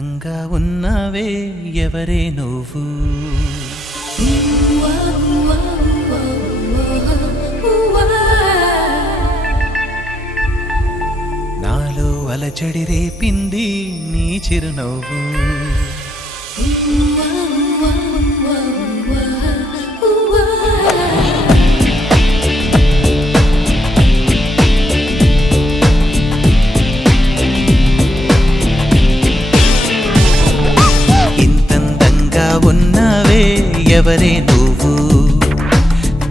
అందంగా ఉన్నావే ఎవరే నువ్వు నాలో అలజడి రేపింది నీ చిరునవ్వు ఎవరే నువ్వు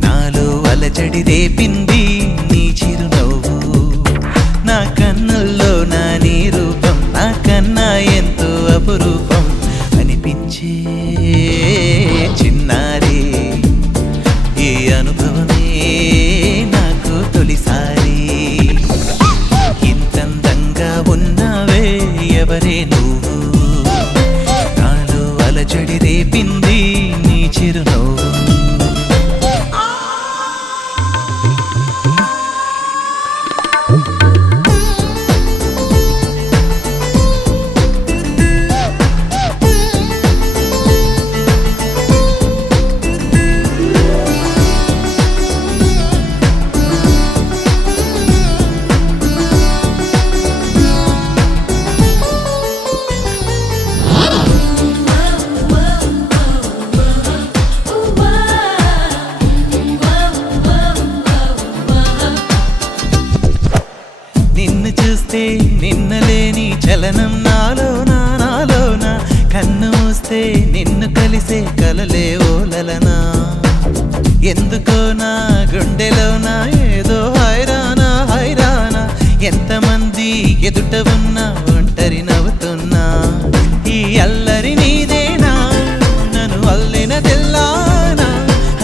నాలో అలజడి రేపింది నీ చిరునవ్వు నా కన్నుల్లో నా నీ రూపం నా కన్నా ఎంతో అపురూపం అనిపించే చిన్నారి ఈ అనుభవమే నాకు తొలిసారి ఇంతందంగా ఉన్నావే ఎవరే నువ్వు నాలో అలజడి రేపింది చిరునవ్వు చూస్తే నిన్నలేని చలనం నాలోన కన్ను మూస్తే నిన్ను కలిసే కలలే ఓలలనా ఎందుకో నా గుండెలోనా ఏదో హైరానా ఎంతమంది ఎదుట ఉన్నా ఒంటరి నవ్వుతున్నా ఈ అల్లరి నీదేనా నన్ను అల్లిన తెల్లానా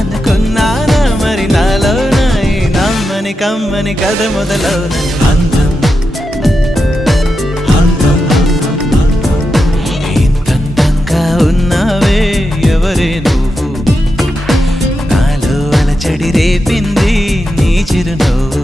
అనుకున్నానా మరి నాలోన ఈ నమ్మని కమ్మని కథ మొదలవున అందం ఉన్నావే ఎవరే నువ్వు నాలో అలచడి రేపింది నీ చిరునవ్వు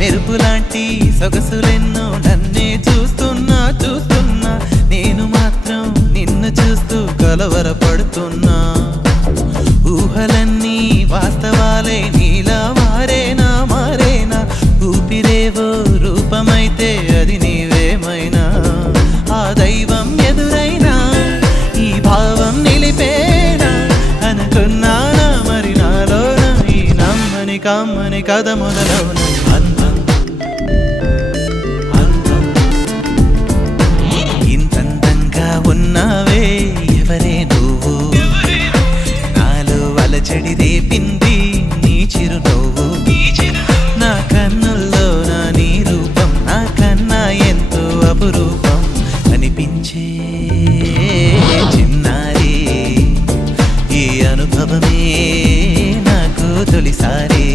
మెరుపులాంటి సొగసులెన్నో నన్నే చూస్తున్నా నేను మాత్రం నిన్ను చూస్తూ కలవరపడుతున్నా ఊహలన్నీ వాస్తవాలే నీలా మారేనా ఊపిరేవో రూపమైతే అది నీవేమైనా ఆ దైవం ఎదురైనా ఈ భావం నిలిపేనా అనుకున్నానా మరి నాలోన ఈ నమ్మని కమ్మని కథ మొదలవున ఉన్నావే ఎవరే నువ్వు నాలో అలజడి రేపింది నీ చిరునవ్వు నా కన్నుల్లో నా నీ రూపం నా కన్నా ఎంతో అపురూపం అనిపించే చిన్నారి ఈ అనుభవమే నాకు తొలిసారి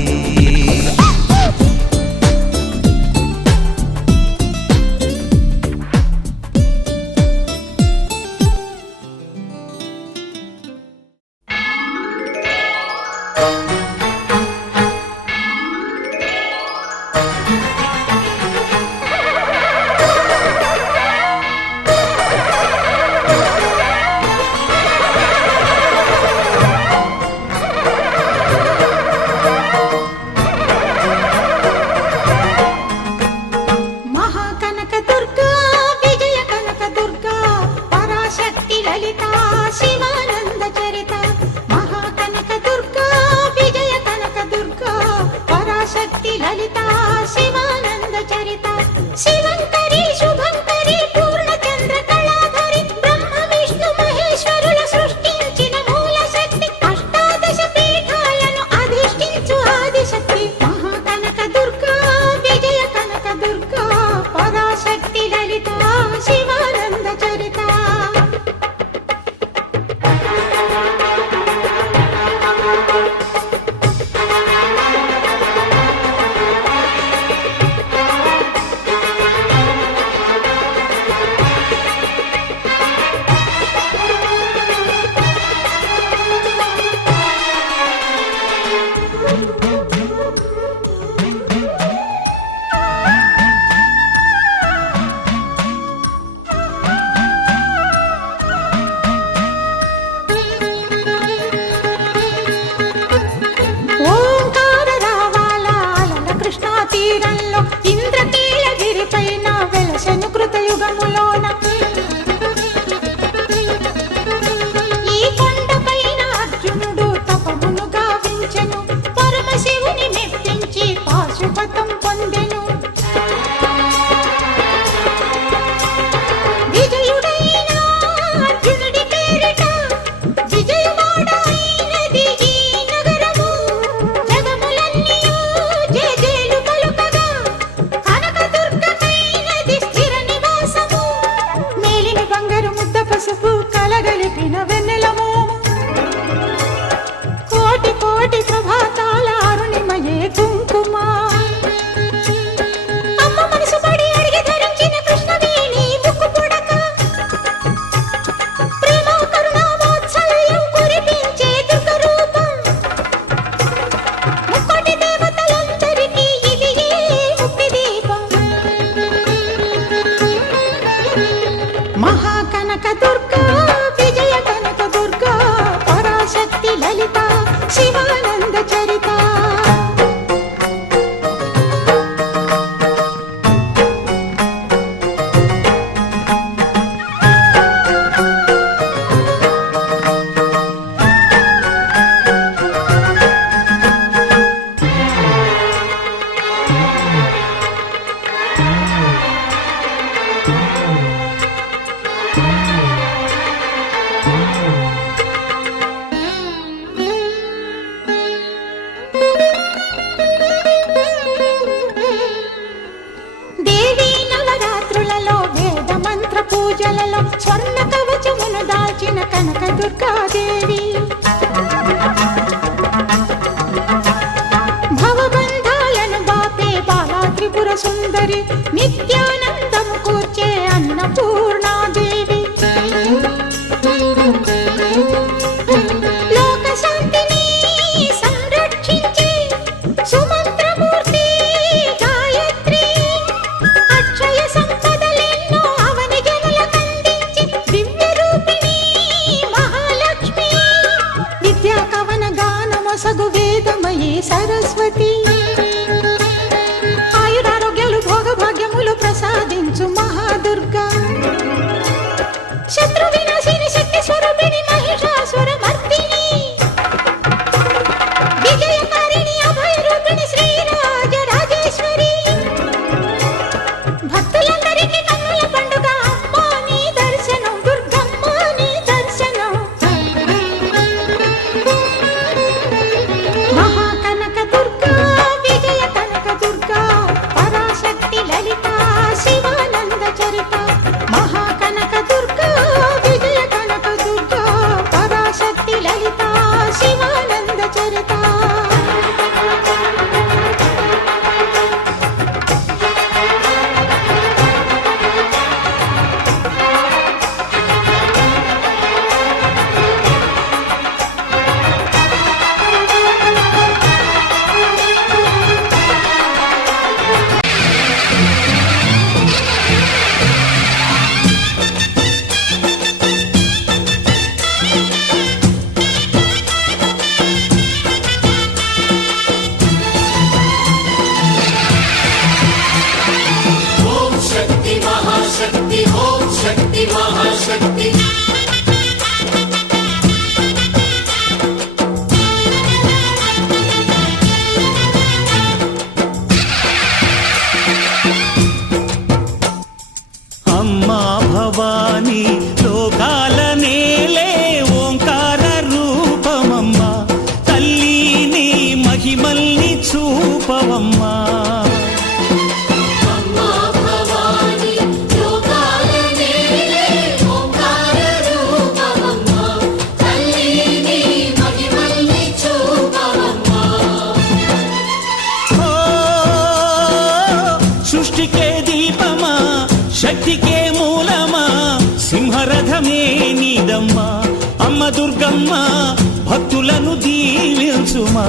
అమ్మ దుర్గమ్మ భక్తులను దీవించుమా.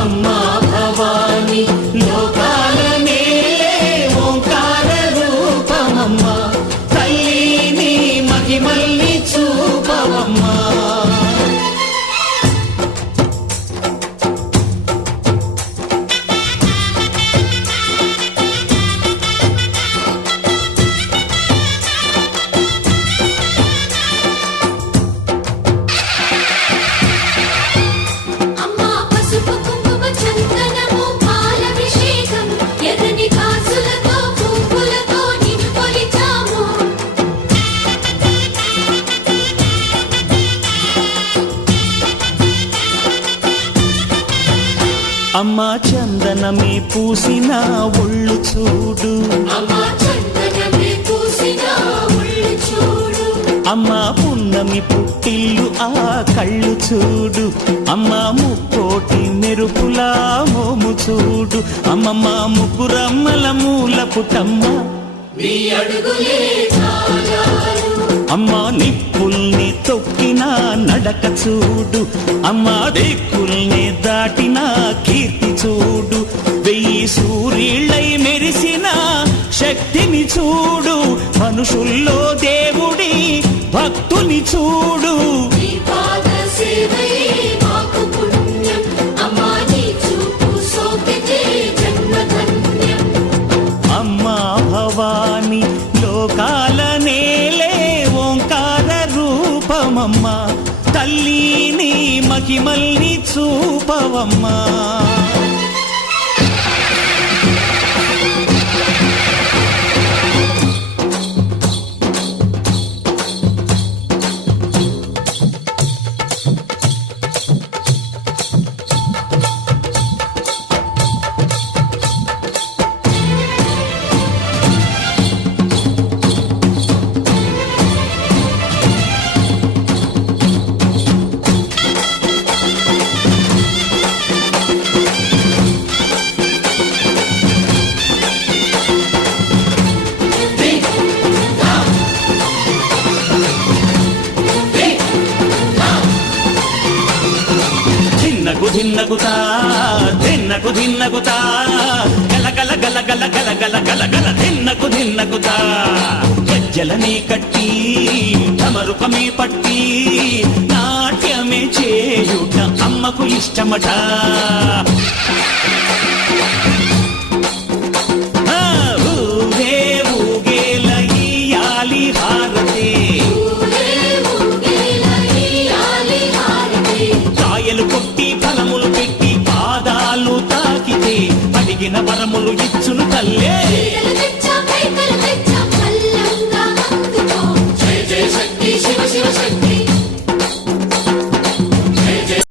అమ్మా భవాని లోకాల నేలే ఓంకార రూపమమ్మ, తల్లిని మహిమల్ని చూపవమ్మా. అమ్మా చందనమే పూసిన ఒళ్ళు చూడు, అమ్మా పున్నమి పుట్టిల్లు ఆ కళ్ళు చూడు, అమ్మా ముక్కోటి మెరుపులా మోము చూడు, అమ్మమ్మ ముగ్గురమ్మల మూల పుటమ్మ, అమ్మా నిప్పుల్ని తొక్కిన నడక చూడు, అమ్మా దిక్కుల్ని దాటిన కీర్తి చూడు, 1000 సూర్యుళ్ళై మెరిసిన శక్తిని చూడు, మనుషుల్లో దేవుడి భక్తుని చూడు. అమ్మా భవాని లోకాల నేలే ఓంకార రూపమమ్మ, తల్లిని మహిమల్ని చూపవమ్మా. ధిన్నగుతా ధిన్నగు ధిన్నగుతా గల గల గల గల గల గల గల గల ధిన్నగుతా, గజ్జలనే కట్టి ఢమరుకమే పట్టి నాట్యమే చేయుట అమ్మకు ఇష్టమట. ఊగే ఊగేల ఇయ్యాలి హారతి, కాయలు కొట్టి ఫలములు పెట్టి పాదాలు తాకితే అడిగిన వరములు